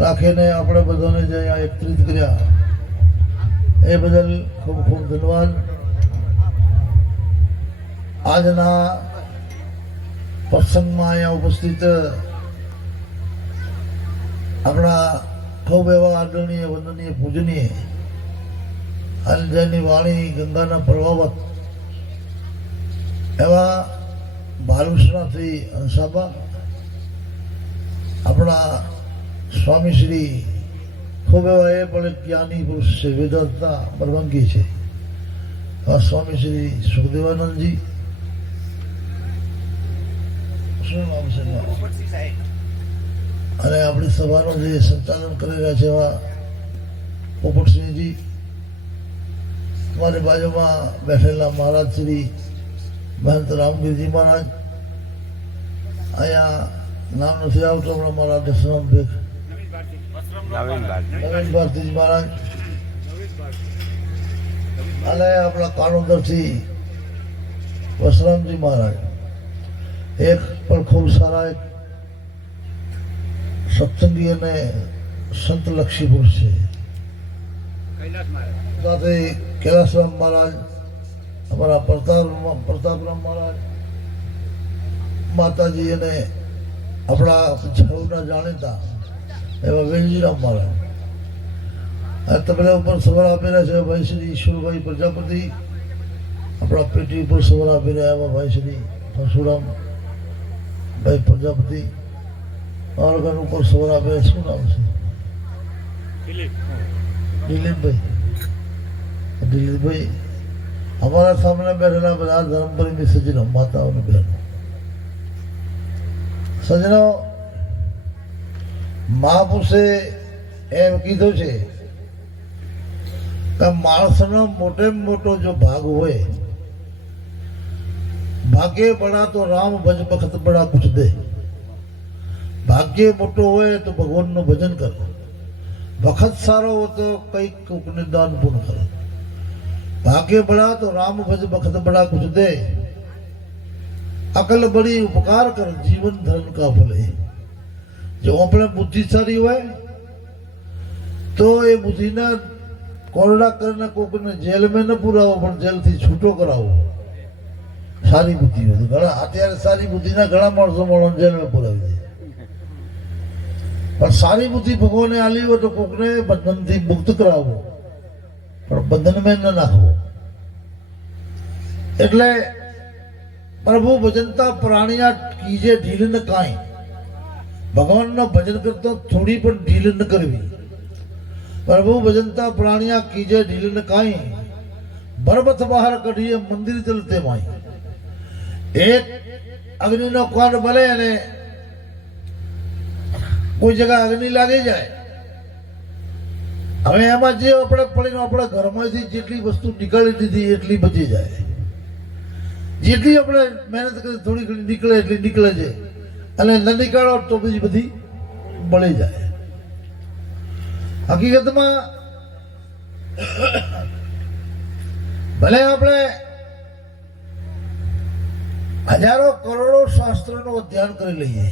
રાખીને આપણે બધાને જે અહીંયા એકત્રિત કર્યા, એ બદલ ખૂબ ખૂબ ધન્યવાદ. આજના પ્રસંગમાં અહીંયા ઉપસ્થિત, આપણા ખૂબ એવા આદરણીય, વંદનીય, પૂજનીય અને જેની વાણી, ગંગાના પ્રભાવત એવા ભાલુસણાથી હંસાબા, આપણા સ્વામી શ્રી ખૂબ એવા એ પણ જ્ઞાની પુરુષ છે વેદાંતના પરવાનગી છે. આ સ્વામી શ્રી સુખદેવાનંદજી. અને આપણી સભાનું જે સંચાલન કરી રહ્યા છે એવા પોપટસિંહજી. અમારી બાજુમાં બેઠેલા મહારાજ શ્રી મહંત રામગીરજી મહારાજ. અહીંયા નામ નથી આવતું, હમણાં મારા દર્શન નવીન ભારતીજી મહારાજ. અને આપણા કાનોદરથી વસરામજી મહારાજ. એક પણ ખૂબ સારા એક સત્સંગી અને સંતલક્ષી પુરુષ છે. સાથે કૈલાસરામ મહારાજ અમારા પ્રતાપ પ્રતાપરામ મહારાજ માતાજી અને આપણા સૌના જાણીતા એવા વેલજીરામ મહારાજ આ તબલા ઉપર સવાર આપી રહ્યા છે, ભાઈ શ્રી ઈશ્વરભાઈ પ્રજાપતિ. આપણા પેટી ઉપર સવાર આપી રહ્યા એવા ભાઈ શ્રી પરશુરામ ભાઈ પ્રજાપતિ. ઓર્ગન ઉપર સવાર આપી રહ્યા શું નામ છે? દિલીપભાઈ. દિલીપભાઈ અમારા સામે બેઠેલા બધા ધર્મપરિમી સજ્જનો માતાઓ અને બહેનો. સજ્જનો મહાપુરુષે એમ કીધું છે. કે માણસનો મોટે મોટો જો ભાગ હોય, ભાગ્ય બડા તો રામ ભજ બખત બડા કુછ દે. ભાગ્ય મોટો હોય તો ભગવાનનું ભજન કરો. વખત સારો હોય તો કંઈક કોકને પૂર્ણ કરે. ભાગ્ય બડા તો રામ ભજ બખત બડા કુછ દે. અકલ બડી ઉપકાર કર, જીવન ધર્મ કા ભલે. જો આપણે બુદ્ધિશાળી હોય, તો એ બુદ્ધિના કોરડા કરીને કોકને જેલમાં ન પુરાવો, પણ જેલથી છૂટો કરાવો. સારી બુદ્ધિ હોય ઘણા અત્યારે સારી બુદ્ધિના ઘણા માણસો મળો જેલમાં પુરાવી દે. પણ સારી બુદ્ધિ ભગવાને આલી હોય તો કોકને બંધનથી મુક્ત કરાવવો પણ બંધનમાં ન નાખવો એટલે પ્રભુ ભજનતા પ્રાણીયા કીજે ઢીલ ને કાંઈ ભગવાનનો ભજન કરતો થોડી પણ ઢીલ ન કરવી. પ્રભુ ભજનતા પ્રાણીયા કીજે ઢીલ ન કાંઈ. બરબત બહાર કઢીએ, મંદિર ચલતે માય. એક અગ્નિનો કોણ ભલે અને કોઈ જગ્યા અગ્નિ લાગી જાય. હવે એમાં જે આપણે પડીને આપણા ઘરમાંથી જેટલી વસ્તુ નીકળી દીધી એટલી બચી જાય. જેટલી આપણે મહેનત કરી, થોડી ઘણી નીકળે એટલી નીકળે છે. અને ન નીકળો તો બીજી બધી મળી જાય. હકીકતમાં ભલે આપણે હજારો કરોડો શાસ્ત્રોનું અધ્યયન કરી લઈએ,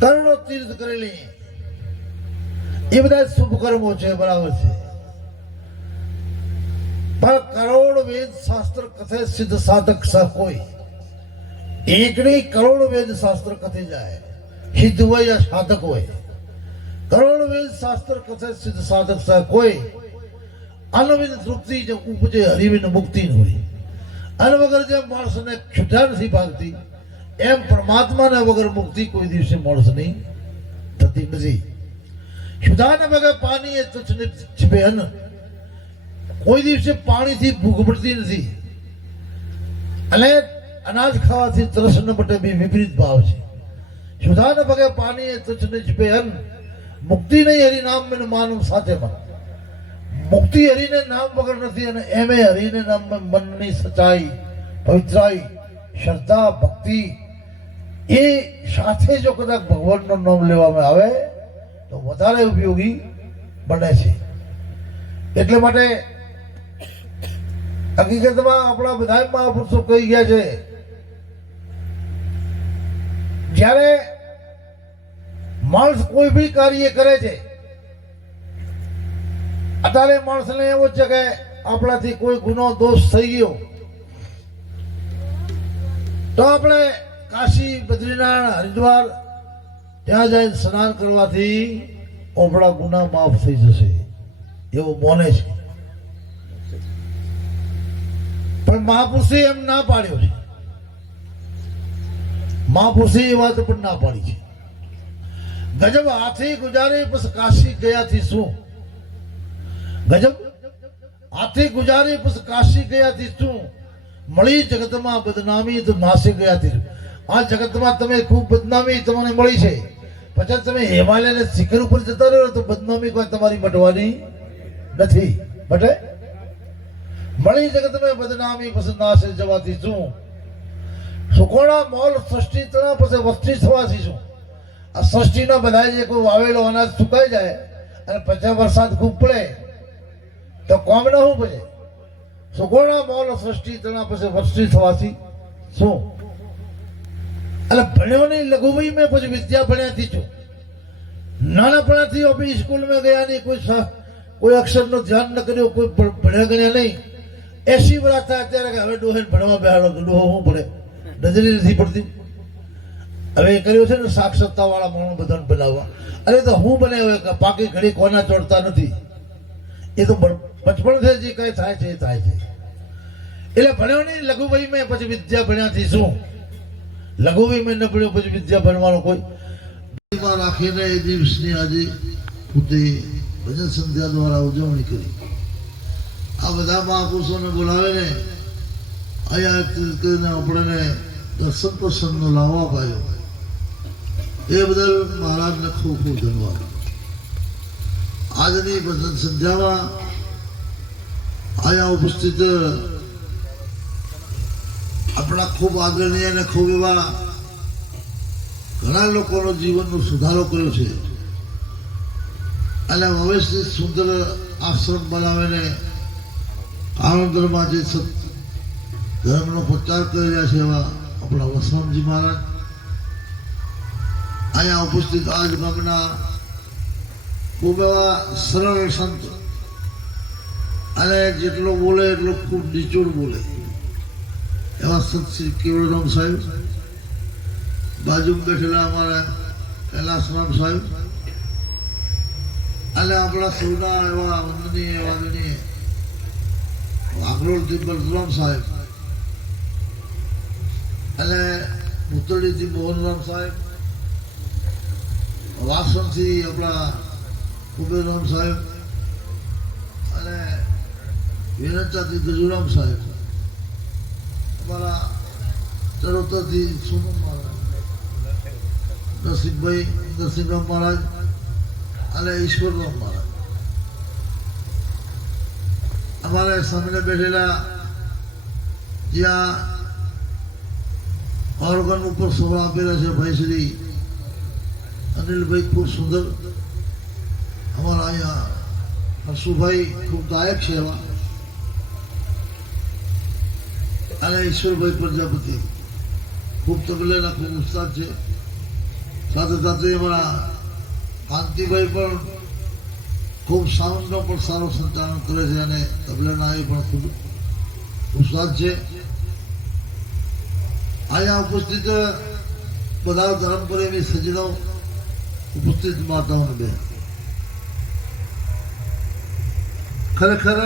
કરોડો તીર્થ કરી લઈએ, એ બધા શુભ કર્મો છે, બરાબર છે. પણ કરોડ વેદ શાસ્ત્ર કથે સિદ્ધ સાધક સહ કોઈ એકની કરોડ વેદ શાસ્ત્ર કથે જાય સિદ્ધ હોય યા સાધક હોય કરોડ વેદ શાસ્ત્ર કથે સિદ્ધ સાધક સહ કોઈ અનવિન તૃપ્તિ જે ઉપજે હરિવિન મુક્તિ ન હોય અન વગર જેમ માણસને ક્ષુધા નથી ભાગતી એમ પરમાત્માને વગર મુક્તિ કોઈ દિવસે માણસની થતી નથી ક્ષુધાને વગર પાણી એ તુચ્છ ને છીપે અન્ન કોઈ દિવસે પાણીથી ભૂખ પડતી નથી અને અનાજ ખાવાથી ન પટે બી વિપરીત ભાવ છે. સુધાને પગે પાણી એ તુચ્છ ને છીપે અન્ન મુક્તિ નહીં હરિ નામ મેં માનવ સાથે મન. મુક્તિ હરિને નામ વગર નથી અને એમે હરિને નામ મનની સચાઈ પવિત્રાઈ, શ્રદ્ધા, ભક્તિ, એ સાથે જો કદાચ ભગવાનનું નામ લેવામાં આવે, તો વધારે ઉપયોગી બને છે. એટલે માટે હકીકતમાં આપણા બધા મહાપુરુષો કહી ગયા છે જ્યારે માણસ કોઈ બી કાર્ય કરે છે, અત્યારે માણસને એવો છે કે આપણાથી કોઈ ગુનો, દોષ થઈ ગયો. તો આપણે કાશી, બદ્રીનારાયણ, હરિદ્વાર ત્યાં જઈને સ્નાન કરવાથી આપણા ગુના માફ થઈ જશે. એવું મોને છે. પણ મહાપુરુષે એમ ના પાડ્યો છે. મહાપુરુષે એ વાત પણ ના પાડી છે. ગજબ હાથી ગુજારે પછી કાશી ગયાથી શું? ગજબ હાથી ગુજારે પછી કાશી ગયાથી શું? મળી જગતમાં બદનામી તો નાસી ગયાથી. આ જગતમાં તમે ખૂબ બદનામી તમને મળી છે. પછી તમે હિમાલયના શિખર ઉપર જતા રહ્યો તો બદનામી કોઈ તમારી મટવાની નથી. બટે મળી જગતમાં બદનામી પછી નાશે જવાથી શું? સુકોણા મોલ સૃષ્ટિ તણા પછી વસ્તી થવાથી શું આ સૃષ્ટિના બધા જે કોઈ વાવેલો અનાજ સુકાઈ જાય અને પછી વરસાદ ખૂબ પડે, તો કોમ ના શું પડે? સુકોણા મોલ સૃષ્ટિ તણા પછી વસ્તી થવાથી શું? એટલે ભણ્યો નહીં લઘુભાઈ મેં પછી વિદ્યા ભણ્યાથી છું. નાનાપણાથી અભી સ્કૂલમાં ગયા નહીં કોઈ સ- કોઈ અક્ષરનું ધ્યાન ન કર્યું, કોઈ ભ- ભણ્યા ગણ્યા નહીં. એસી વર્ષ થાય અત્યારે કે હવે ડોહે ભણવા બેહાડો તો ડોહો શું પડે નજરી નથી પડતી. હવે કર્યો છે ને સાક્ષરતા વાળા માણસ બધાને બનાવવા. અરે તો હું બનાવ્યો? પાકી ઘડી કોના ચોડતા નથી. એ તો બ- બચપણથી જે કઈ થાય છે એ થાય છે. એટલે ભણ્યો નહીં લઘુભાઈ મેં પછી વિદ્યા ભણ્યાથી શું? લઘુભાઈ મેં ન ભણ્યો, પછી વિદ્યા ભણવાનો કોઈ? રાખીને એ દિવસની આજે પોતે ભજન સંધ્યા દ્વારા ઉજવણી કરી. આ બધા મહાપુરુષોને બોલાવીને અહીંયા કરીને આપણને દર્શન પ્રસંગનો લાવવા પાયો. એ બદલ મહારાજને ખૂબ ખૂબ ધન્યવાદ. આજની ભજન સંધ્યામાં અહીંયા ઉપસ્થિત, આપણા ખૂબ આદરણીય અને ખૂબ એવા ઘણા લોકોનો જીવનનો સુધારો કર્યો છે. અને વ્યવસ્થિત સુંદર આશ્રમ બનાવીને આણંદરમાં જે ધર્મનો પ્રચાર કરી રહ્યા છે એવા આપણા વસરામજી મહારાજ. અહીંયા ઉપસ્થિત આજ ગામના ખૂબ એવા સરળ સંત. અને જેટલો બોલે એટલો ખૂબ નીચોડ બોલે. એવા સંત શ્રી કેવળરામ સાહેબ. બાજુમાં બેઠેલા અમારા કૈલાસરામ સાહેબ. અને આપણા સૌના એવા વંદનીય વાદનીય વાઘરોળથી બલરામ સાહેબ. અને ભૂતળીથી મોહનરામ સાહેબ, વાસણથી આપણા કુબેરરામ સાહેબ અને વિરંચાથી ગજુરામ સાહેબ અમારા ચરોતરથી સુમન મહારાજ, નરસિંહભાઈ નરસિંહરામ મહારાજ અને ઈશ્વરરામ મહારાજ. અમારે સામે બેઠેલા જ્યાં ઓર્ગન ઉપર સોળ આપેલા છે ભાઈ શ્રી. અનિલભાઈ ખૂબ સુંદર. અમારા અહીંયા હર્ષુભાઈ ખૂબ ગાયક છે એવા. અને ઈશ્વરભાઈ પ્રજાપતિ. ખૂબ તબલેના ખૂબ ઉસ્તાદ છે. સાથે સાથે અમારા કાંતિભાઈ પણ ખૂબ સાઉન્ડનો પણ સારો સંચાલન કરે છે અને તબલેના એ પણ ખૂબ ઉસ્તાદ છે. અહીંયા ઉપસ્થિત બધા ધર્મ પ્રેમી સજ્જનો ઉપસ્થિત માતાઓને બે. ખરેખર,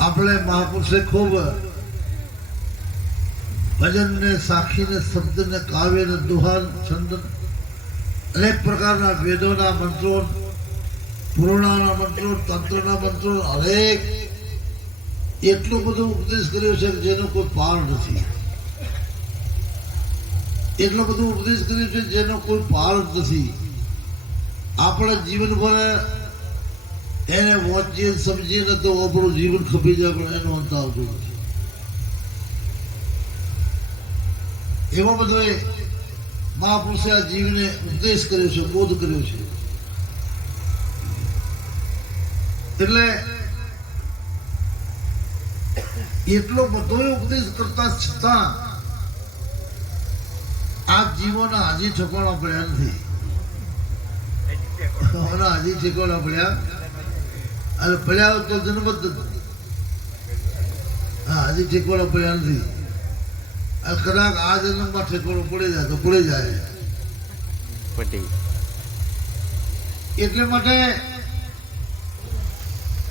આપણે મહાપુરુષે ખૂબ ભજનને, સાખીને, શબ્દને, કાવ્યને, દુહાન છંદ અનેક પ્રકારના વેદોના મંત્રો, પુરાણાના મંત્રો, તંત્રના મંત્રો હરેક એટલું બધું ઉપદેશ કર્યો છે કે જેનો કોઈ પાર નથી. એટલો બધો ઉપદેશ કર્યો છે જેનો કોઈ પાર નથી. આપણા જીવનભર એને વાંચીએ સમજીએ તો આપણું જીવન ખપી જાય, પણ એનો અંત આવતો નથી. એવો બધો મહાપુરુષે આ જીવને ઉપદેશ કર્યો છે, બોધ કર્યો છે. એટલે એટલો બધો ઉપદેશ કરતા છતાં આ જીવોના હજી ઠેકોણા પડ્યા નથી. હજી ઠેકોણા પડ્યા. અને પડ્યા તો જન્મત હજી ઠેકોણા પડ્યા નથી. અને કદાચ આ જન્મમાં ઠેકોણો પડી જાય તો પડી જાય. એટલે માટે